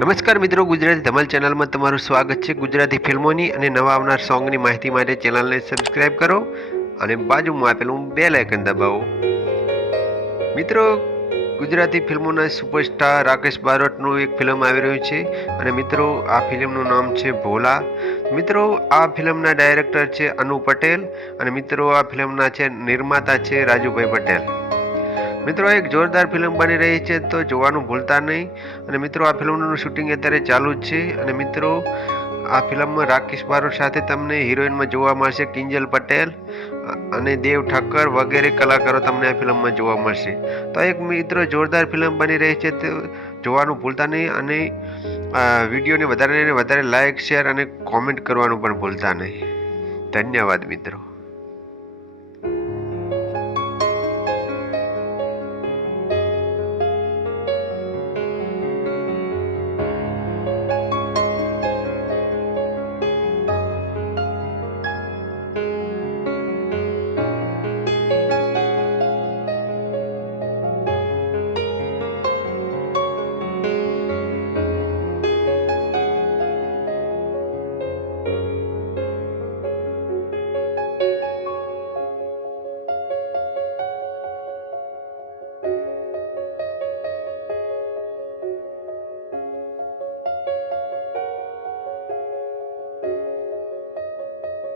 નમસ્કાર મિત્રો, ગુજરાતી ધમાલ ચેનલમાં તમારું સ્વાગત છે। ગુજરાતી ફિલ્મોની અને નવા આવનાર સોંગની માહિતી માટે ચેનલને સબસ્ક્રાઇબ કરો અને બાજુમાં આપેલું બેલ આઇકન દબાવો। મિત્રો, ગુજરાતી ફિલ્મોના સુપરસ્ટાર રાકેશ બારોટનું એક ફિલ્મ આવી રહ્યું છે અને મિત્રો આ ફિલ્મનું નામ છે ભોલા। મિત્રો, આ ફિલ્મના ડાયરેક્ટર છે અનુ પટેલ અને મિત્રો આ ફિલ્મના છે નિર્માતા છે રાજુભાઈ પટેલ। મિત્રો, એક જોરદાર ફિલ્મ બની રહી છે તો જોવાનું ભૂલતા નહીં। અને મિત્રો આ ફિલ્મનું શૂટિંગ અત્યારે ચાલુ જ છે અને મિત્રો આ ફિલ્મમાં રાકેશ બારોટ સાથે તમને હિરોઈનમાં જોવા મળશે કિંજલ પટેલ અને દેવ ઠક્કર વગેરે કલાકારો તમને આ ફિલ્મમાં જોવા મળશે। તો એક મિત્રો જોરદાર ફિલ્મ બની રહી છે તો જોવાનું ભૂલતા નહીં અને વિડીયોને વધારે લાઇક શેર અને કોમેન્ટ કરવાનું પણ ભૂલતા નહીં। ધન્યવાદ મિત્રો।